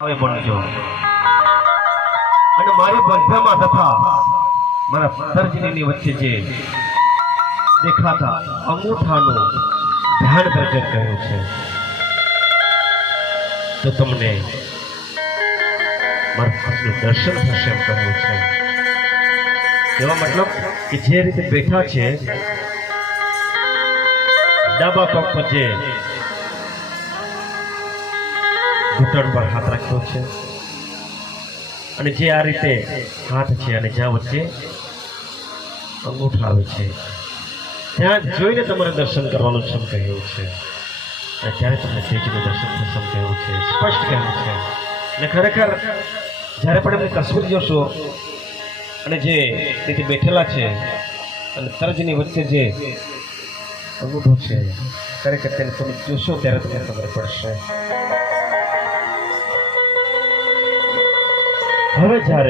હવે બનજો અને મારી બંધામાં તથા મારા સર્જનીની વચ્ચે જે દેખાતા અંગૂઠાનું ધ્યાન પ્રગટ કર્યું છે તો તમને મારા દર્શન થશે એમ કહ્યું છે। એવા મતલબ કે જે રીતે બેઠા છે ડાબા પગ પર જે ઘૂંટણ પર હાથ રાખ્યો છે અને જે આ રીતે હાથ છે અને જ્યાં વચ્ચે અંગૂઠા આવે છે ત્યાં જોઈને તમારે દર્શન કરવાનું છે કહ્યું છે અને ત્યારે તમને દેખીને દર્શન થશે કહ્યું છે, સ્પષ્ટ કહ્યું છે। અને ખરેખર જ્યારે પણ એમની તસવીર જોશો અને જે રીતે બેઠેલા છે અને તર્જની વચ્ચે જે અંગૂઠો છે ખરેખર તેને તમે જોશો ત્યારે તમને ખબર પડશે। હવે જ્યારે